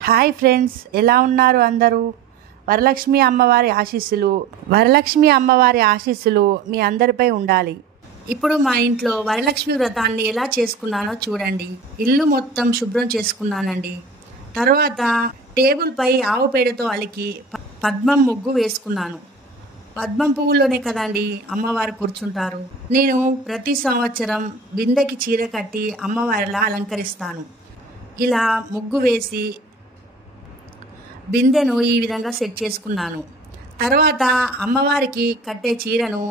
Hi friends, ఎలా ఉన్నారు అందరూ? వరలక్ష్మి అమ్మవారి ఆశీస్సులు మీ అందరిపై ఉండాలి. ఇప్పుడు మా ఇంట్లో వరలక్ష్మి వ్రతాన్ని ఎలా చేసుకున్నానో చూడండి. ఇల్లు మొత్తం శుభ్రం చేసుకున్నానండి. తర్వాత టేబుల్పై ఆవు పేడతో అలికి పద్మం ముగ్గు వేసుకున్నాను. పద్మం పువ్వుల్లోనే కదండి అమ్మవారు కూర్చుంటారు. నేను ప్రతి సంవత్సరం బిందెకి చీర కట్టి అమ్మవారిలా అలంకరిస్తాను. ఇలా ముగ్గు వేసి బిందెను ఈ విధంగా సెట్ చేసుకున్నాను. తర్వాత అమ్మవారికి కట్టే చీరను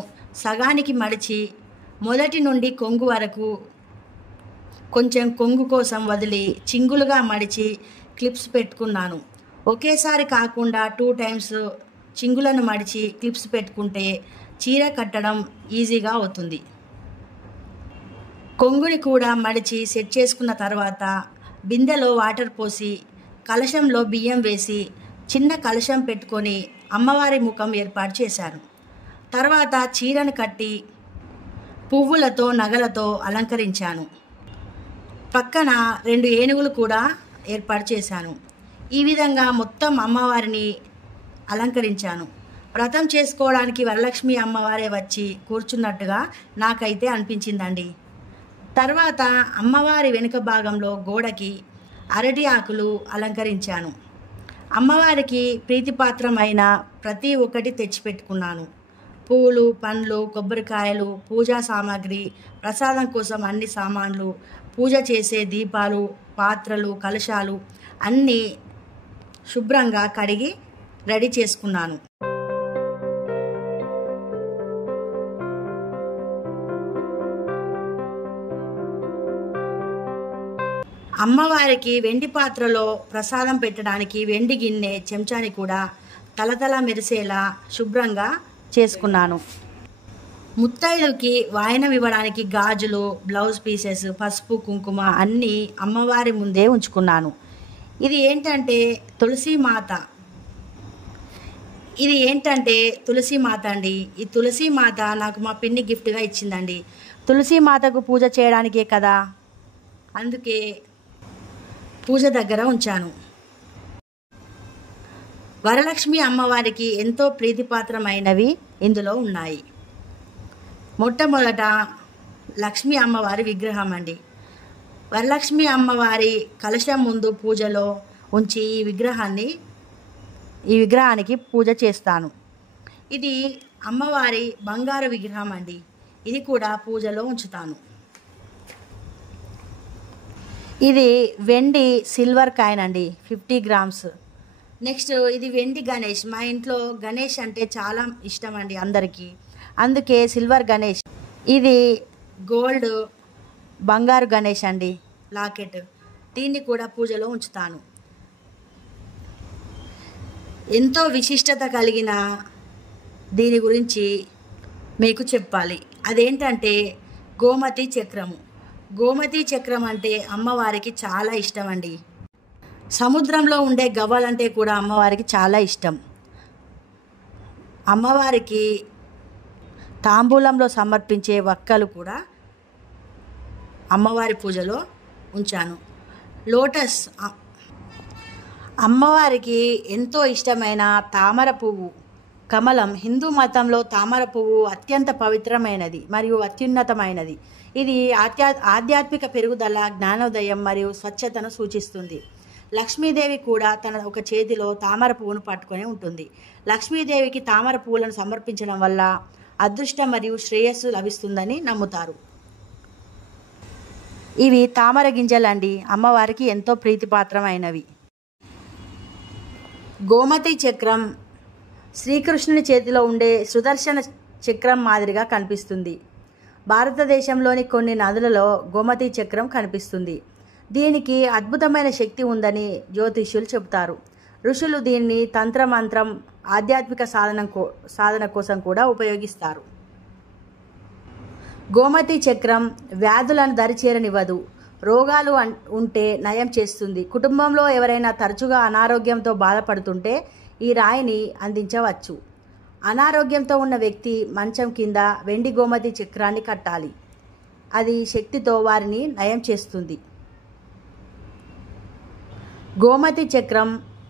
సగానికి మడిచి మొదటి నుండి కొంగు వరకు కొంచెం కొంగు కోసం వదిలి చింగులుగా మడిచి క్లిప్స్ పెట్టుకున్నాను. ఒకేసారి కాకుండా 2 టైమ్స్ చింగులను మడిచి క్లిప్స్ పెట్టుకుంటే చీర కట్టడం ఈజీగా అవుతుంది. కొంగుని కూడా మడిచి సెట్ చేసుకున్న తర్వాత బిందెలో వాటర్ పోసి కలశంలో బియ్యం వేసి చిన్న కలశం పెట్టుకొని అమ్మవారి ముఖం ఏర్పాటు చేశాను. తర్వాత చీరను కట్టి పువ్వులతో నగలతో అలంకరించాను. పక్కన 2 ఏనుగులు కూడా ఏర్పాటు చేశాను. ఈ విధంగా మొత్తం అమ్మవారిని అలంకరించాను. వ్రతం చేసుకోవడానికి వరలక్ష్మి అమ్మవారే వచ్చి కూర్చున్నట్టుగా నాకైతే అనిపించిందండి. తర్వాత అమ్మవారి వెనుక భాగంలో గోడకి అరటి ఆకులు అలంకరించాను. అమ్మవారికి ప్రీతిపాత్రమైన ప్రతి ఒక్కటి తెచ్చిపెట్టుకున్నాను. పూలు, పండ్లు, కొబ్బరికాయలు, పూజా సామాగ్రి, ప్రసాదం కోసం అన్ని సామాన్లు, పూజ చేసే దీపాలు, పాత్రలు, కలశాలు అన్నీ శుభ్రంగా కడిగి రెడీ చేసుకున్నాను. అమ్మవారికి వెండి పాత్రలో ప్రసాదం పెట్టడానికి వెండి గిన్నె, చెంచాని కూడా తలతల మెరిసేలా శుభ్రంగా చేసుకున్నాను. ముత్తైదుకి వాయనం ఇవ్వడానికి గాజులు, బ్లౌజ్ పీసెస్, పసుపు, కుంకుమ అన్నీ అమ్మవారి ముందే ఉంచుకున్నాను. ఇది ఏంటంటే తులసి మాత అండి. ఈ తులసి మాత నాకు మా పిన్ని గిఫ్ట్గా ఇచ్చిందండి. తులసి మాతకు పూజ చేయడానికే కదా, అందుకే పూజ దగ్గర ఉంచాను. వరలక్ష్మి అమ్మవారికి ఎంతో ప్రీతిపాత్రమైనవి ఇందులో ఉన్నాయి. మొట్టమొదట లక్ష్మీ అమ్మవారి విగ్రహం అండి. వరలక్ష్మి అమ్మవారి కలశం ముందు పూజలో ఉంచి ఈ విగ్రహానికి పూజ చేస్తాను. ఇది అమ్మవారి బంగారు విగ్రహం అండి. ఇది కూడా పూజలో ఉంచుతాను. ఇది వెండి సిల్వర్ కాయిన్ అండి, 50 గ్రామ్స్. నెక్స్ట్ ఇది వెండి గణేష్. మా ఇంట్లో గణేష్ అంటే చాలా ఇష్టం అండి అందరికీ, అందుకే సిల్వర్ గణేష్. ఇది గోల్డ్ బంగారు గణేష్ అండి, లాకెట్. దీన్ని కూడా పూజలో ఉంచుతాను. ఎంతో విశిష్టత కలిగిన దీని గురించి మీకు చెప్పాలి. అదేంటంటే గోమతి చక్రము. గోమతి చక్రం అంటే అమ్మవారికి చాలా ఇష్టం అండి. సముద్రంలో ఉండే గవ్వలంటే కూడా అమ్మవారికి చాలా ఇష్టం. అమ్మవారికి తాంబూలంలో సమర్పించే వక్కలు కూడా అమ్మవారి పూజలో ఉంచాను. లోటస్ అమ్మవారికి ఎంతో ఇష్టమైన తామర పువ్వు, కమలం. హిందూ మతంలో తామర పువ్వు అత్యంత పవిత్రమైనది మరియు అత్యున్నతమైనది. ఇది ఆధ్యాత్మిక పెరుగుదల, జ్ఞానోదయం మరియు స్వచ్ఛతను సూచిస్తుంది. లక్ష్మీదేవి కూడా తన ఒక చేతిలో తామర పువ్వును పట్టుకొని ఉంటుంది. లక్ష్మీదేవికి తామర పువ్వులను సమర్పించడం వల్ల అదృష్టం మరియు శ్రేయస్సు లభిస్తుందని నమ్ముతారు. ఇవి తామర గింజలండి, అమ్మవారికి ఎంతో ప్రీతిపాత్రమైనవి. గోమతి చక్రం శ్రీకృష్ణుని చేతిలో ఉండే సుదర్శన చక్రం మాదిరిగా కనిపిస్తుంది. భారతదేశంలోని కొన్ని నదులలో గోమతి చక్రం కనిపిస్తుంది. దీనికి అద్భుతమైన శక్తి ఉందని జ్యోతిష్యులు చెబుతారు. ఋషులు దీన్ని తంత్రమంత్రం, ఆధ్యాత్మిక సాధన కోసం కూడా ఉపయోగిస్తారు. గోమతి చక్రం వ్యాధులను దరిచేరనివ్వదు. రోగాలు ఉంటే నయం చేస్తుంది. కుటుంబంలో ఎవరైనా తరచుగా అనారోగ్యంతో బాధపడుతుంటే ఈ రాయిని అందించవచ్చు. అనారోగ్యంతో ఉన్న వ్యక్తి మంచం కింద వెండి గోమతి చక్రాన్ని కట్టాలి. అది శక్తితో వారిని నయం చేస్తుంది. గోమతి చక్రం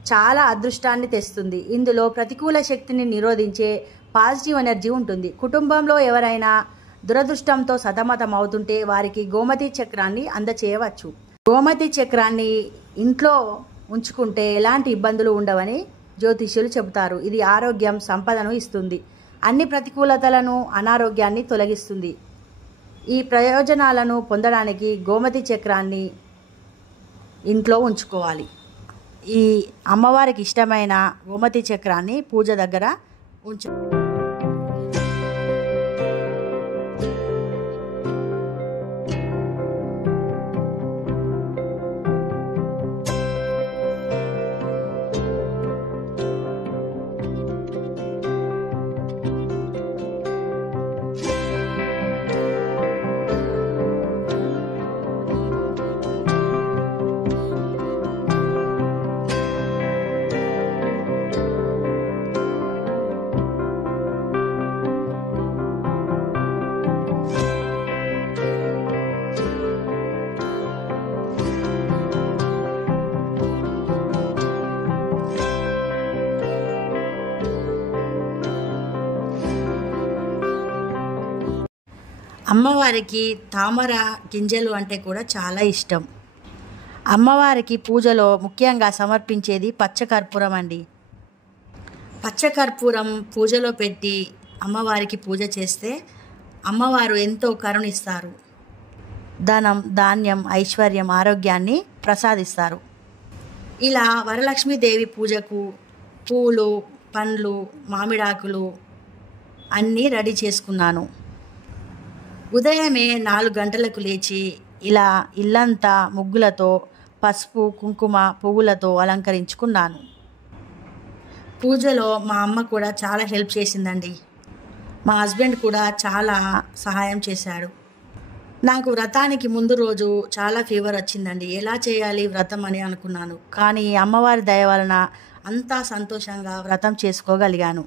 చాలా అదృష్టాన్ని తెస్తుంది. ఇందులో ప్రతికూల శక్తిని నిరోధించే పాజిటివ్ ఎనర్జీ ఉంటుంది. కుటుంబంలో ఎవరైనా దురదృష్టంతో సతమతం అవుతుంటే వారికి గోమతి చక్రాన్ని అందచేయవచ్చు. గోమతి చక్రాన్ని ఇంట్లో ఉంచుకుంటే ఎలాంటి ఇబ్బందులు ఉండవని జ్యోతిష్యులు చెబుతారు. ఇది ఆరోగ్యం, సంపదను ఇస్తుంది. అన్ని ప్రతికూలతలను, అనారోగ్యాన్ని తొలగిస్తుంది. ఈ ప్రయోజనాలను పొందడానికి గోమతి చక్రాన్ని ఇంట్లో ఉంచుకోవాలి. ఈ అమ్మవారికి ఇష్టమైన గోమతి చక్రాన్ని పూజ దగ్గర ఉంచు. అమ్మవారికి తామర గింజలు అంటే కూడా చాలా ఇష్టం. అమ్మవారికి పూజలో ముఖ్యంగా సమర్పించేది పచ్చకర్పూరం అండి. పచ్చకర్పూరం పూజలో పెట్టి అమ్మవారికి పూజ చేస్తే అమ్మవారు ఎంతో కరుణిస్తారు. ధనం, ధాన్యం, ఐశ్వర్యం, ఆరోగ్యాన్ని ప్రసాదిస్తారు. ఇలా వరలక్ష్మీదేవి పూజకు పూలు, పండ్లు, మామిడాకులు అన్నీ రెడీ చేసుకున్నాను. ఉదయమే 4 గంటలకు లేచి ఇలా ఇల్లంతా ముగ్గులతో, పసుపు, కుంకుమ, పువ్వులతో అలంకరించుకున్నాను. పూజలో మా అమ్మ కూడా చాలా హెల్ప్ చేసిందండి. మా హస్బెండ్ కూడా చాలా సహాయం చేశాడు. నాకు వ్రతానికి ముందు రోజు చాలా ఫీవర్ వచ్చిందండి. ఎలా చేయాలి వ్రతం అని అనుకున్నాను. కానీ అమ్మవారి దయ వలన అంతా సంతోషంగా వ్రతం చేసుకోగలిగాను.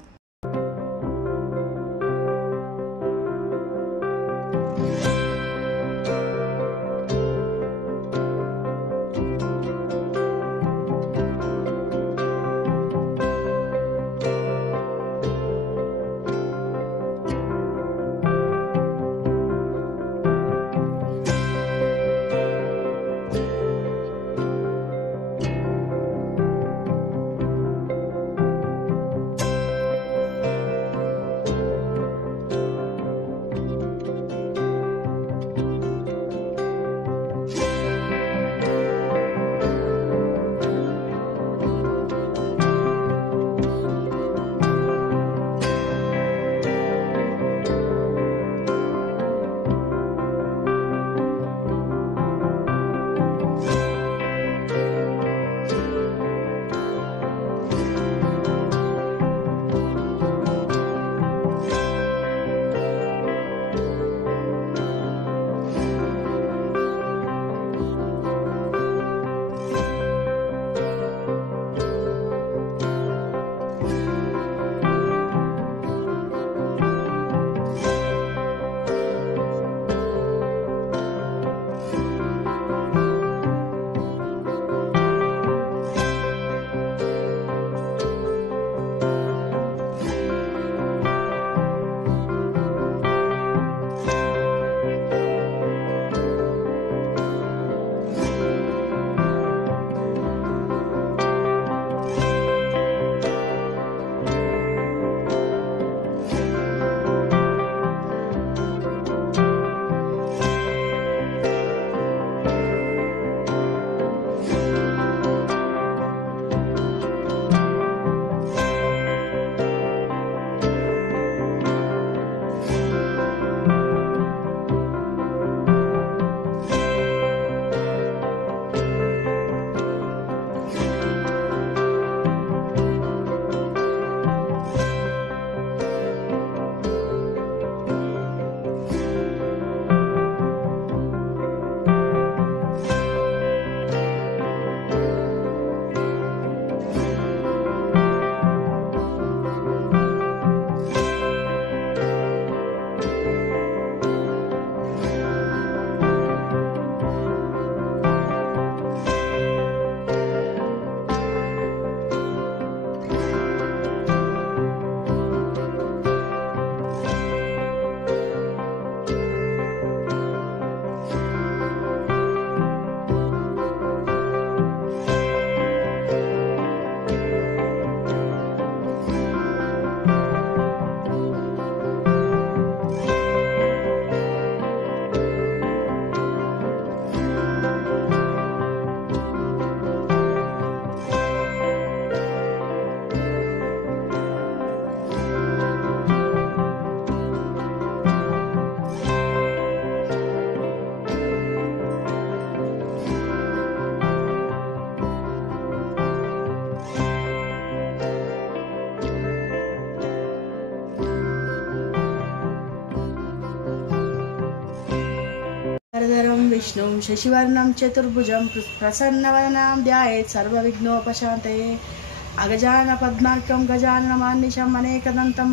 विष्णुं शशिवर्णं चतुर्भुजं प्रसन्नवदनां ध्यायेत् सर्वविघ्नोपशान्तये अगजाननपद्मार्कं गजाननमानिशम् अनेकदन्तं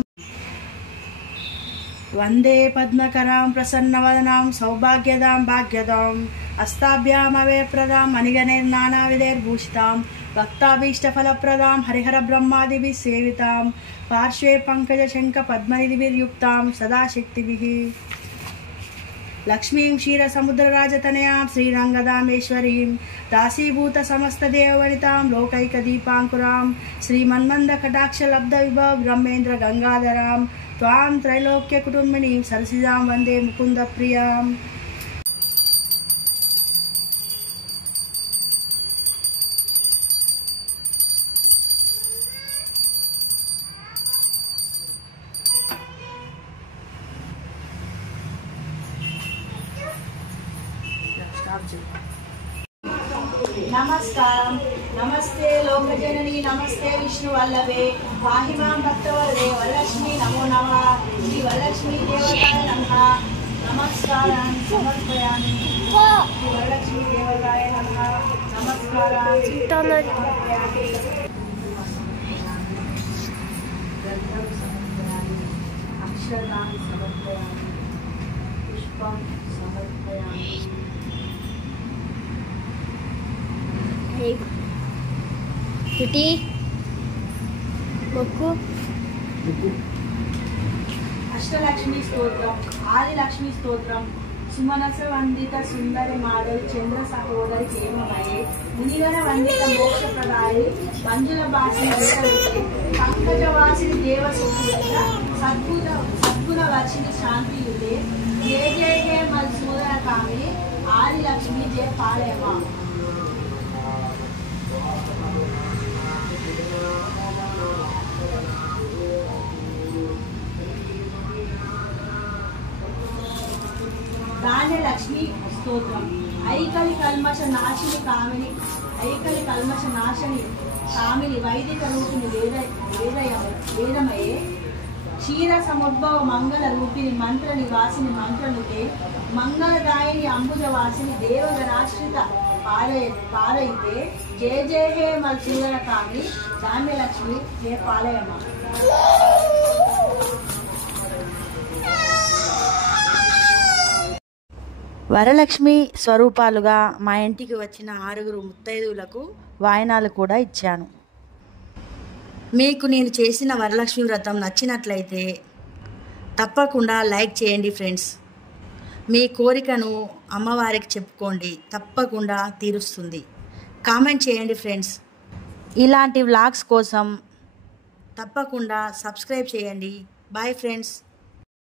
वन्दे पद्मकरां प्रसन्नवदनां सौभाग्यदां भाग्यदाम् अस्ताभ्यामवेप्रदां मणिगणैर्नानाविधैर्भूषितां भक्ताभीष्टफलप्रदां हरिहरब्रह्मादिभिः सेवितां पार्श्वे पङ्कजशङ्खपद्मनिधिभिर्युक्तां सदा शक्तिभिः लक्ष्मीं क्षीरसमुद्रराजतनयां श्रीरङ्गदामेश्वरीं दासीभूतसमस्तदेववनितां लोकैकदीपाङ्कुरां श्रीमन्मन्दकटाक्षलब्धविभव ब्रह्मेन्द्रगङ्गाधरां त्वां त्रैलोक्यकुटुम्बिनीं सरसिजां वन्दे मुकुन्दप्रियाम् नमस्कारं नमस्ते लोकजननी नमस्ते विष्णुवल्लभे पाहि मां भक्तवरदे वरलक्ष्मी नमो नमः श्री वरलक्ष्मी देवताय नमः नमस्कारान् समर्पयामि श्री वरलक्ष्मी देवताय नमः नमस्कारान् समर्पयामि गन्धं समर्पयामि अक्षतानि समर्पयामि पुष्पं समर्पयामि कुटी बक्कू अष्टलक्ष्मी स्तोत्रम आदिलक्ष्मी स्तोत्रम सुमनस वंदित सुंदर माधवी चंद्र सहोदरी हेममये मुनिगण वंदित मोक्ष प्रदायिनी मंजुल भासिनी पंकजवासिनी देवसुत सद्गुण वर्षिणी शांति युते जय जय हे मधुसूदन कामिनी आदिलक्ष्मी जय पालयमा धान्यलक्ष्मी स्तोत्रम ऐकलि कल्मष नाशिनी कामिनी ऐकलि कल्मष नाशिनी कामिनी वैदिक रूपिणी वेदमये क्षीर समुद्भव मंगल रूपिणी मंत्र निवासिनी मंत्रनुते मंगलदायिनी अंबुजवासिनी देवगणाश्रित पालयिते जय जय हे मधुसूदन कामिनी धान्यलक्ष्मी जय पालयमा వరలక్ష్మి స్వరూపాలుగా మా ఇంటికి వచ్చిన 6 ముత్తైదువులకు వాయనాలు కూడా ఇచ్చాను. మీకు నేను చేసిన వరలక్ష్మి వ్రతం నచ్చినట్లయితే తప్పకుండా లైక్ చేయండి ఫ్రెండ్స్. మీ కోరికను అమ్మవారికి చెప్పుకోండి, తప్పకుండా తీరుస్తుంది. కామెంట్ చేయండి ఫ్రెండ్స్. ఇలాంటి వ్లాగ్స్ కోసం తప్పకుండా సబ్స్క్రైబ్ చేయండి. Bye friends.